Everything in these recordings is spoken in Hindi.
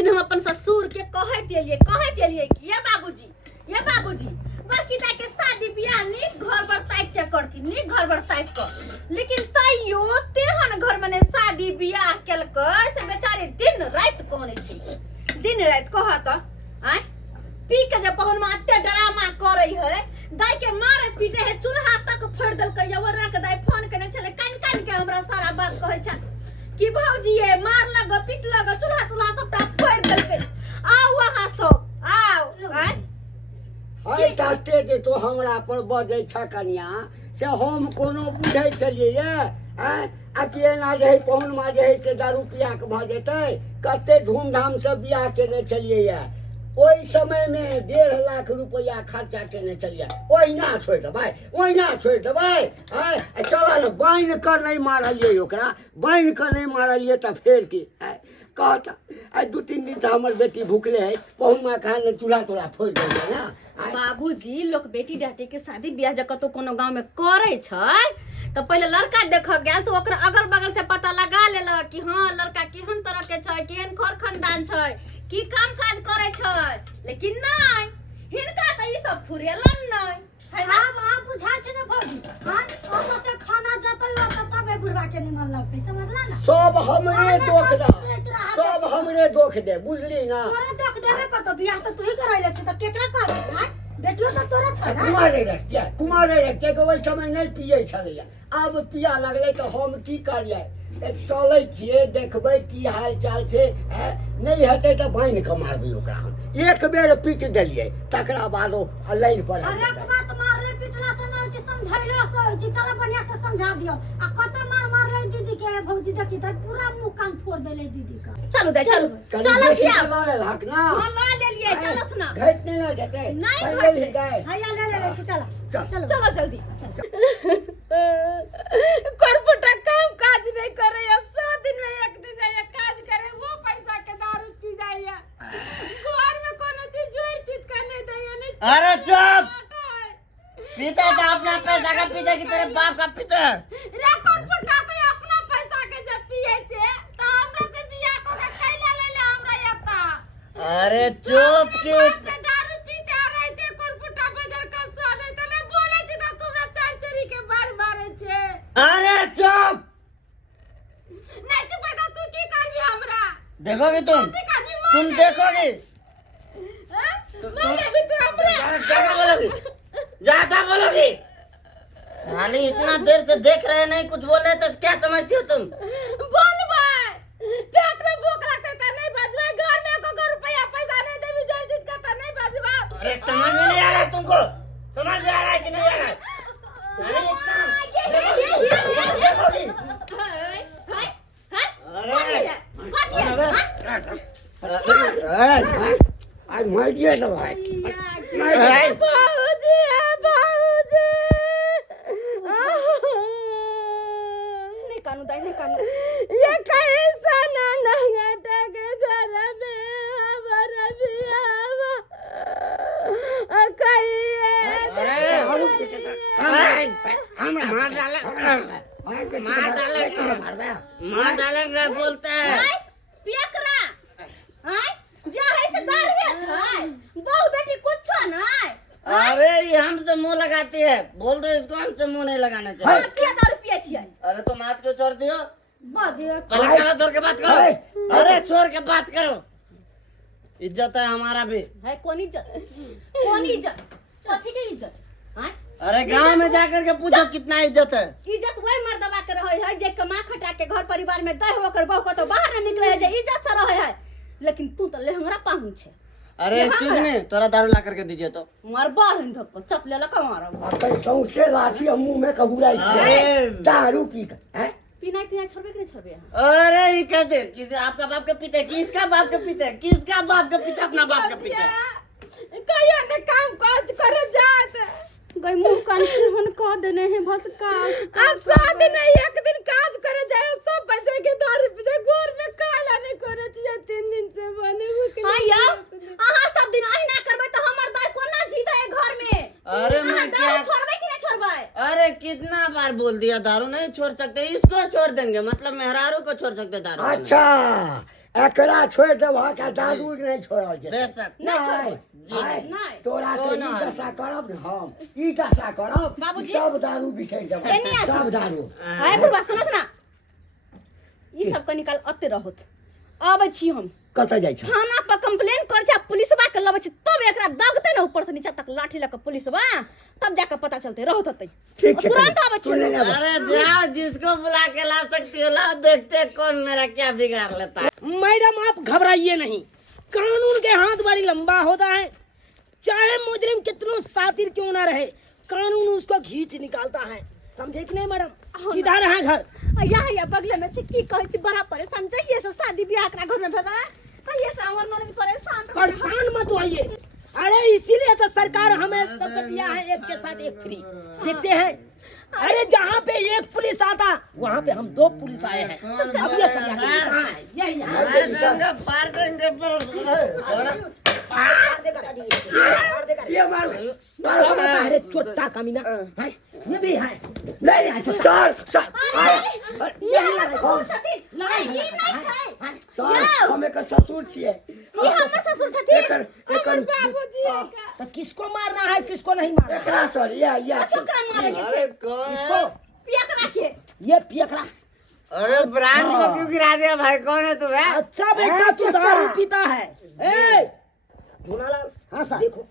दिन हम अपन ससुर के कहत दिए कि ये बाबूजी बड़की दाई के शादी बियाह नीक घर बरताइत के करती, नीक घर बरताइत कर। लेकिन तैयो तेहन घर में शादी बियाह केलकै से बेचारी दिन रात कहने छै, दिन रात कहत आय पी के जब पहुन में अत्ते ड्रामा करे है, दाई के मारे पीटे है, चूल्हा तक फोड़ देलकै। यवरा के दाई फोन करने छले, कान के हमरा सारा बात कहै छ कि भौजी ये मार लग पीट लग चूल्हा सबटा फोड़ देलकै। आओ वहां सब आओ आय हाय ताते जे तो हमरा पर बजै छ कन्या से हम कोनो बुझै छलियै हैं आ कि एना जे पहुन में जे से दारू पिया के भ जेतै। कते धूमधाम से बियाह केने छलियै ओई समय में 1.5 लाख रुपया खर्चा केने छलियै। ओहिना छोड़ देबै हैं चल न बाइन कर नहीं मारलियै ओकरा, बाइन कर नहीं मारलियै त फेर की कहता आ 2-3 दिन से हमर बेटी भूखले है, पहुन में खाने चूल्हा तोड़ा फोड़ देलकै ना। बाबूजी लोग बेटी बेटी के शादी बियाह जब कतो कोनो गांव में करे छै तो पहले लड़का देख गेल तो ओकरा अगल बगल से पता लगा लेलक कि हाँ लड़का केहन तरह के छै, केहन घर खानदान छै, की काम काज करे छै। लेकिन नहीं हिनका त ई सब फुरेलन नहीं है ना। आप बुझा छै ना भौजी, हां ओतो से खाना जतै ओ तबे बुढ़वा के निमन लगतै, समझला ना। सब हमरे दोख दे बुझली ना। तोरा दोख देबे करतो, बियाह त तू ही करैले छ त केकरा कहबे हां बेटियो त तोरा छ ना। कुमारे रखते के ओइ समय नहीं पियै छलैया, अब पिया लगले तो हम की करियै। चलै छियै देखबै की हाल चाल छै, नहीं हेतै तो बाइन के मारबै ओकरा। हम एक बेर पीट देलियै तकरा बाद ओ लाइन पर अरे एक बात मारले पिटला से न होय, समझैलो से होय। चल बढ़िया से समझा दियो। आ कते मारले दीदी के भौजी देखी त पूरा मुंह कान फोड़ देले दीदी का। चलो दे चलो श्याम हक ना हां ला ले लिए चलो ना घट नहीं ना देते नहीं ले गए। हां या ले चलो जल्दी करपुटा काम काज नहीं करे या 100 दिन में एक दिन या काज करे, वो पैसा के दारू पी जाइया। घर में कोनो चीज जोर चीज करने दैया नहीं। अरे चुप, पीते से अपना पैसा का पीते कि तेरे बाप का पीते। रे करपुटा तो अपना पैसा के जब पिए छे तो हमरा से बियाह को के कैला ले हमरा यता। अरे चुप की दारू पीते रहते करपुटा बाजार का सोने तो ना बोले छी त तुमरा चार चोरी के बार मारे छे। अरे चुप, नहीं चुप है तू की करबी हमरा। देखोगे तुम देखोगे मैं भी तू हमरा क्या बोलोगी, ज्यादा बोलोगी। साली इतना देर से देख रहे नहीं कुछ बोल रहे तो क्या समझती हो तुम। बोल भाई पेट में भूख लगता था नहीं बजवा, घर में को रुपया पैसा नहीं देवी जोर जीत का था नहीं बजवा। अरे समझ में नहीं आ रहा है तुमको, समझ में आ रहा है कि नहीं आ रहा है। आई मार दिया तो भाई बाबूजी बाबूजी नहीं कानू दाई नहीं कानू ये कैसा ना नंगटा के घर में हमारा बियाह कहिए। मार डालेंगे बोलते हैं। पियकरा हाय जा है से दारू छै बहु बेटी कुछ नहीं। अरे ये हमसे मुंह लगाती है, बोल दो इसको हमसे मुंह नहीं लगाना चाहिए। क्या दारू पिए छियै। अरे तुम हाथ क्यों छोड़ दियो, बाजे पहले करो छोड़ के बात करो। अरे छोड़ के बात करो, इज्जत है हमारा भी है। कौन इज्जत कथी के इज्जत हां। अरे गांव में जाकर के पूछो कितना इज्जत है। इज्जत वही मर्दबा के रहे है जे कमा खटा के घर परिवार में दह होकर बहु को तो बाहर न निकले है जे इज्जत से रहे है। लेकिन तू तो लेहंगरा पाहुन छे। अरे एक्सक्यूज मी, थोड़ा दारू ला करके दीजिए तो। मार बाहर धक चप ले लका मारा अपन सौसे लाठी मुंह में कहूराई दारू पी कर हैं। पीना पिना छोड़बे कि नहीं छोड़बे। अरे ये कैसे किसी आपका बाप के पीते, किसका बाप के पीते, किसका बाप के पीते, अपना बाप के पीते। कहियो ने काम काज करे जात गई मुंह कान हन कह देने हैं बस का। आज 100 दिन में एक दिन काज करे जाए सब पैसे के दारू पीते, घर में काला नहीं करे चाहिए 3 दिन से बने हुए। हां या आहा सब दिन अहिना करबे तो हमर दाई कोना जीता है घर में। अरे मैं क्या छोड़बे कि नहीं छोड़बे। अरे कितना बार बोल दिया दारू नहीं छोड़ सकते, इसको छोड़ देंगे मतलब मेहरारू को छोड़ सकते दारू। अच्छा एकरा छोड़ देबह का दारू नहीं छोड़ल जेतै बेशक नहीं नहीं। तोरा तो कोनो ई दशा करब ने हम ई दशा करब बाबूजी। सब दारू बिसरि एनी देब आ- सब दारू आय बुढ़वा सुनत ना ई सब के निकाल अत्ते रहत आबै छी हम कतऽ जाइ छ थाना पर कंप्लेन कर छै पुलिसवा के लबै छै तब एकरा दगतै ना ऊपर से नीचा तक लाठी लके पुलिसवा तब जाके पता चलते रहत हतै ठीक छै तुरंत आबै तू लेने छी आबह। अरे जाओ जिसको बुला के ला सकती हो लाओ देखते हैं कौन मेरा क्या बिगाड़ लेता है। मैडम आप घबराइए नहीं, कानून के हाथ बड़ी लंबा होता है, चाहे मुजरिम कितनो सातिर क्यों ना रहे कानून उसको खींच निकालता है, समझे कि नहीं मैडम? किधर है घर? या बगले में छी की कहै छी बड़ा परेशान चाहिए से शादी ब्याह एकरा घर में भेदा कहिए से हमर ननद परेशान परेशान मत होइए, अरे इसीलिए तो सरकार हमें सबको दिया है एक के साथ एक फ्री, देखते हैं। अरे जहाँ पे एक पुलिस आता वहाँ पे हम 2 पुलिस आए हैं। अब ये सब कहाँ है? यही है। अरे दंगा फाड़ देंगे ये मार बारह सौ का है रे, छोटा कमीना है, ये भी है। नहीं नहीं सर ये हमर ससुर छथिन नहीं, ई नहीं छै सर हम एकर ससुर छियै ई हमर ससुर छथिन एकर बाबूजी तो किसको मारना है किसको नहीं मारना है? एकरा सर या छै ओकरा मारे के छै अरे कौन है? इसको पियकरा के ये पियकरा। अरे ब्रांड को क्यों गिरा दिया भाई, कौन है तू है? अच्छा बेटा तू दारू पीता है। ए झूलालाल, हाँ सर, देखो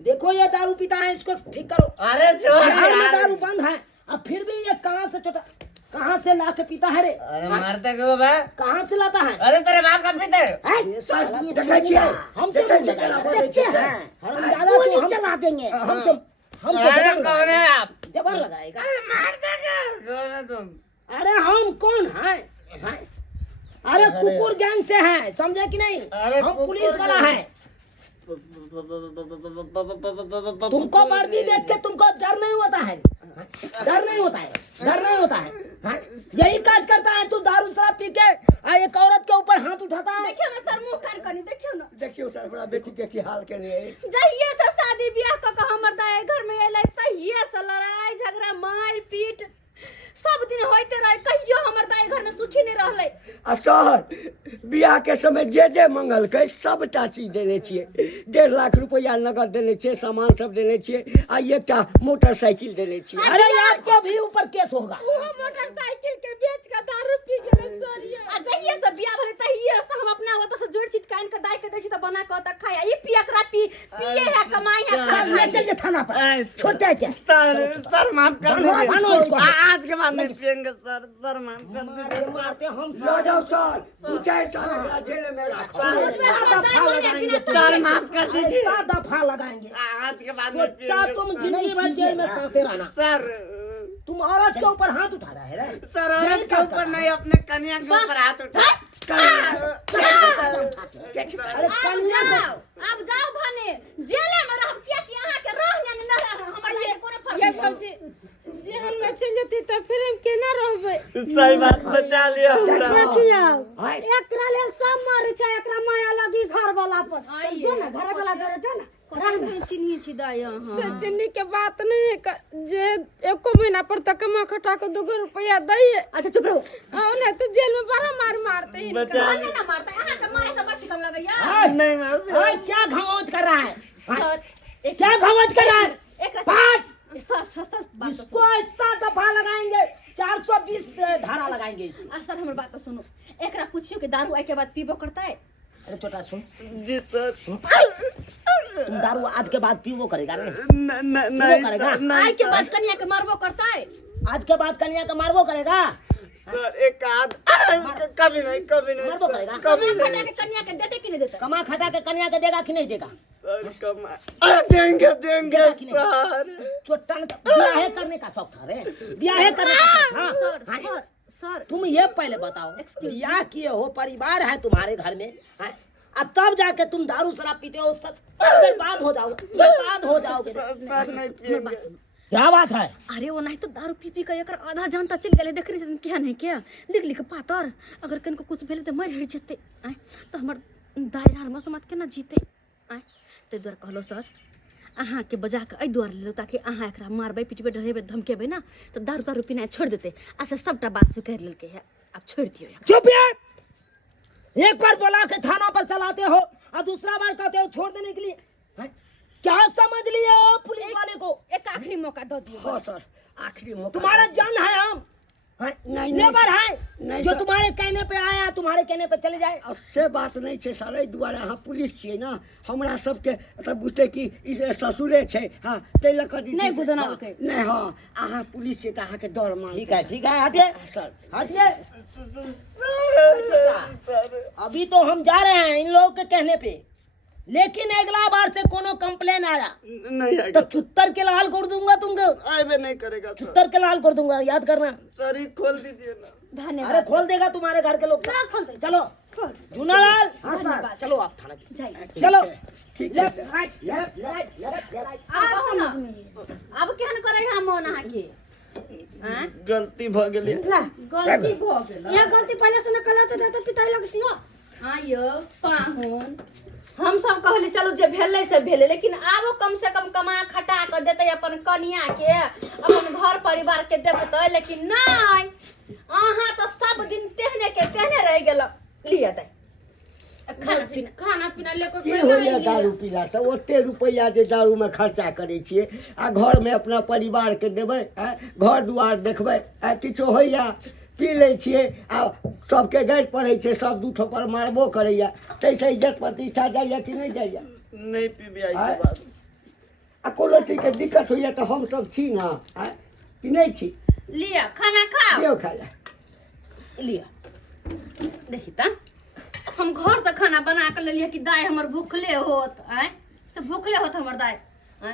देखो ये दारू पीता है, इसको ठीक करो। अरे छोड़ बिहार में यार। दारू बंद है, अब फिर भी ये कहाँ से ला के पीता है रे? अरे मारते क्यों बे? कहाँ से लाता है? अरे तेरे बाप का पीते हैं? सर देखै छियै हमसे देखै नहीं छियै केना बोलै देखते छै हैं, गोली चला देंगे हमसे अरे कौन है आप? जबान लगाएगा। अरे मारते क्यों? कौन है तुम? अरे हम कौन है? अरे कुकुर गैंग से हैं, समझे कि नहीं? अरे हम कुकुर पुलिस वाला गैंग। है। तुमको वर्दी देख के तुमको डर नहीं होता है? डर नहीं होता है? डर नहीं होता है? हाँ? यही काज करता है तू, दारू शराब पी के एक औरत के ऊपर हाथ उठाता है। देखियो ना सर मुंह कान कनी देखियो ना देखियो सर हमरा बेटी के की हाल केने अछि जहिए से शादी ब्याह क के हमर दाय घर में एलै तहिए से लड़ाई झगड़ा मार पीट सब दिन होते रहे कहियो हमर दाय घर में सुखी नहीं रहले आ सर बियाह के समय जे मंगलकै सबटा चीज देने छियै 1.5 लाख रुपया नगद देने छियै, सामान सब देने छियै आ एकटा मोटरसाइकिल देने छियै। अरे आपको भी ऊपर केस होगा। वो मोटरसाइकिल के बेच के दारू पी गेले सर ये। आ जहिए से ब्याह भेलै तहिए से हम अपना ओतऽ से जोड़ चीज कान के दाय के दै छी त बना के ओतऽ खाया ई पियकरा पिए है कमाई है सब ले चलिए थाना पर, छोड़ते हैं क्या? सर माफ कर मानो इसको। दीजिए। आज के बाद नहीं पियेंगे सर माफ कर दीजिए। मारते हम लो जाओ सर 2-4 साल एकरा जेल में राखो। उसमें हमर दाय बोले बिना सर माफ कर दीजिए। ऐसा दफा लगाएंगे आज के बाद नहीं छोटा, पियेंगे तुम जिंदगी भर जेल में सहते रहना। सर। तुम औरत के ऊपर हाथ उठा रहा है रे? सर यही औरत के काम ऊपर कर नहीं अपने कन्या के ऊपर हाथ उठा। अरे कन्या अब जाओ भने जेले में रहब किया कि अहाँ के रह जाने न रह हमर दाय के कोनो फर्क ये नहीं बाबूजी जेहन में चल जती तो फिर हम केना रहबे? सही बात बचा लिया हमरा। हाय एकरा लेल सब मारे छै, एकरा माया लगी घर वाला पर जो ना घर वाला जोरे जो ना रह चिन्हिए छी दाय अहाँ सचिनी के बात नहीं है जे एको महीना पर तक कमा खटा के 2 रुपया दइए। अच्छा चुप रहो और नहीं तो जेल में बड़ा मार मारते हैं। बचा हमने ना मारता अहाँ के मारे तो बच्ची कम लगैया नहीं माफ ओए, क्या घावच कर रहा है? सर एक क्या घावच कर रहा है? एक बात सर बात इसको ऐसा दफा लगाएंगे, 420 धारा लगाएंगे इसको। सर हमर बात तो सुनो एकरा पूछियो कि दारू आए के बाद पीबो करता है अरे छोटा सुन, जी सर। तुम दारू आज के बाद पीवो करेगा रे? नहीं करेगा? आए के बाद कन्या के मारबो करता है आज के बाद कन्या का मारबो करेगा? सर एक आध कभी नहीं मारबो करेगा? कभी कन्या नहीं के कन्या के देते कि नहीं देते कमा खटा के कन्या के देगा कि नहीं देगा? सर कमा देंगे सर। छोटा ने तो ब्याह करने का शौक था रे, ब्याह करने का शौक था। सर हाँ? सर सर तुम ये पहले बताओ, ब्याह किए हो, परिवार है तुम्हारे घर में, हैं? अब तब जाके तुम दारू शराब पीते हो, सब बर्बाद हो जाओगे, बर्बाद हो जाओगे। सर नहीं पिएंगे। क्या बात है? अरे वो नहीं तो दारू पी पी के एकर आधा जानता चल गेले देख रही क्या नहीं क्या लिख लिख पातर अगर कनको कुछ भेले तो मर हट जेते आय तो हमर दायरा में समाज केना जीते आय ते द्वार कहलो सर अहाँ के बजा के दुआर ले ताकि अहाँ एकरा मारबे पिटबे डरेबे धमकेबे ना तो दारू पीना छोड़ देते ऐसे सबटा बात स्वीकार लेलके है अब छोड़ दियो चुप यार, एक बार बुला के थाना पर चलाते हो और दूसरा बार कहते हो छोड़ देने के लिए। हैं? क्या समझ लिए हो पुलिस वाले को? एक आखिरी मौका दो दिए। हाँ सर, आखिरी मौका। तुम्हारा जान है हम हैं? नहीं, लेबर सर। है नहीं, जो सर। तुम्हारे कहने पे आया तुम्हारे कहने पे चले जाए। अब से बात नहीं छे सर, एहि दुआरे अहाँ पुलिस छियै ना, हमरा सबके मतलब बुझते कि ई ससुरे छै। हाँ, ताहि लऽ कऽ जे छै नहीं से- गुदना हाँ, के। नहीं, हाँ, अहाँ पुलिस छियै तऽ अहाँके डर मान। ठीक है हटिए सर। हटिए। अभी तो हम जा रहे हैं इन लोगों के कहने पे, लेकिन अगला बार से कोनो कंप्लेन आया नहीं तो आएगा, चुत्तर के लाल कर दूंगा तुमको, आए नहीं करेगा सर। चुत्तर के लाल कर दूंगा, याद करना। सर ये खोल दीजिए ना। धन्यवाद। अरे खोल देगा तुम्हारे घर के लोग। खोल दे। चलो खोल। जूनालाल, हाँ सर। चलो आप थाना की। जाइए। चलो ठीक है left, sir. Right, left, right, left, right. अब समझ में अब केहन करे हम मन अहाँ के हैं? गलती भ गेली। गलती भ गेल। यह गलती पहले से न कल तो पिताई लगती हो। हाँ यो पाहुन, हम सब कहले चलो जे भेलै से भेलै, लेकिन आबो कम से कम कमा खटा कर देते अपन कन्या के, अपन घर परिवार के देखते, लेकिन नहीं, अहाँ तो सब दिन तेहने के तेहने रह गेल। लिए दे खाना पीना लेकर की होइए दारू पीला से? ओते रुपैया जे दारू में खर्चा करे छियै आ घर में अपना परिवार के देबै, घर दुआर देखबै, किछो होइया पी लै छियै आ सबके गारि पड़ै छै, सब दू थप्पड़ मारबो करैया, ताहिसँ इज्जत प्रतिष्ठा जाइया कि नहीं जाइया? नहीं पीबी आई आँय? के बाद। आ कोनो चीजके दिक्कत होइया तऽ हमसब छी ना, कि नहीं छी? लिया खाना खाओ। दियौ खाय लए। लिया देखी त हम घर से खाना बना के लेलिए कि दाय हमर भूखले होत, आय से भूखले होत हमर दाय, आय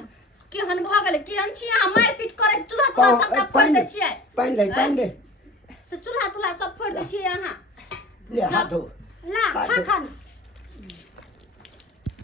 केहन भ गेलै, केहन छी अहाँ? मारि पीट करे से चूल्हा तुल्हा सबटा फोड़ दै छियै, पानि दे, पानि दे, से चूल्हा तुल्हा सब फोड़ दै छियै अहाँ। ले हाथ धो। ला खा खाना।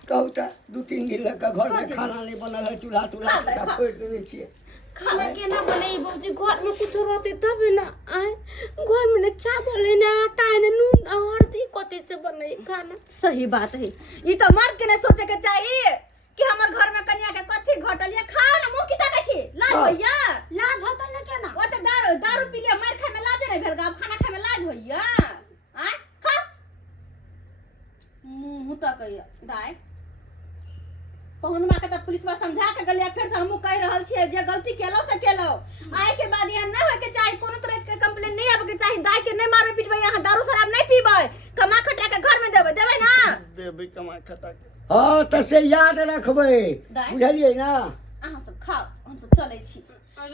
कहू तऽ 2-3 दिन लऽ कऽ घर में खाना नहीं बनल है, चूल्हा तुल्हा खा दे, सबटा खा। फोड़ि देने छियै। खाना केना बने बाबूजी? घर में कुछ रहते तब ना आए, घर में न चावल है ना आटा है ना नून हल्दी कते से बने खाना? सही बात है, ई तो मर्द के नहीं सोचे के चाहिए कि हमर घर में कन्या के कथी घटल या। खाओ ना, मुंह की ताकै छी? लाज होइया? लाज होता न केना? ओते दारू दारू पी लिया, मार खाए में लाज नहीं भेल, अब खाना खाए में लाज होइया? आय खा मुंह ताकैया दाय। पहुनमा के त पुलिस में समझा के गलिया, फिर से हमहू कह रहल छियै जे गलती केलो से केलो, आए के बाद यहाँ नहीं होय के चाही, कोनो तरह के कंप्लेन नहीं आवे के चाही। दाय के नहीं मारबे पिटबे, यहाँ दारू शराब नहीं पीबे, कमा खटा के घर में देबे, देबे ना? देबी कमा खटा के। हाँ तऽ से याद रखबै, दाय। बुझलियै ना? अहाँ सब खाओ, हम सब चलै छी।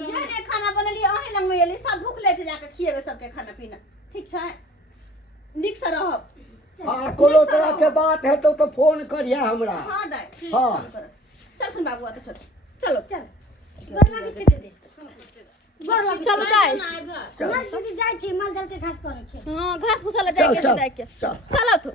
जेहने खाना बनेलिए अहीं लग में एली, सब भूख ले छै, जाके खिएबे सबके खाना पीना, ठीक छै? नीक से रहब। हाँ, कोनो तरह के बात है तो फोन करिया हमरा। हाँ दाय, हाँ। फोन करब। चल सुन बाबू, तो चलो चलो चल। गोर लागे छै दीदी। गोर लागे चलो दाय। हमरा दीदी जाइ छी माल जाल के घास करे के। हाँ, घास फूसा ले चल, जाके चल, दाय के। चल। चलो तो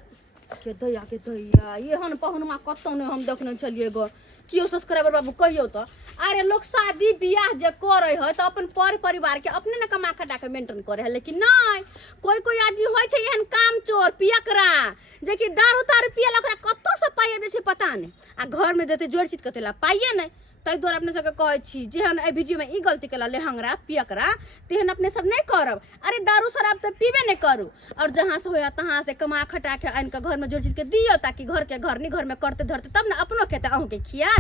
के दैया ये हन पहुनमा कतौ ने हम देखने छलिए गो। कियो सब्सक्राइबर बाबू कहियो तो, अरे लोग शादी बियाह जे करे है तो अपन परिवार के अपने न कमा खटा के मेंटेन करे है, लेकिन नहीं, कोई कोई आदमी होय छै एहन काम चोर पियकरा जे कि दारू तारू पियला, ओकरा कतौ से पाइए दै छै पता नहीं, आ घर में देते जोड़ चीज कतेला पाइए नहीं। ताहि दुआरे अपने सबके कहै छी जेहन एहि वीडियो में ई गलती केला लेहंगरा पियकरा, तेहन अपने सब नहीं करब। अरे दारू शराब तो पीबे नहीं करू, और जहाँ से होया तहाँ से कमा खटा के आन के घर में जोड़ चीज के दियो, ताकि घर के घर नहीं घर में करते धरते तब ना अपनो खेते अहूँ के खिया।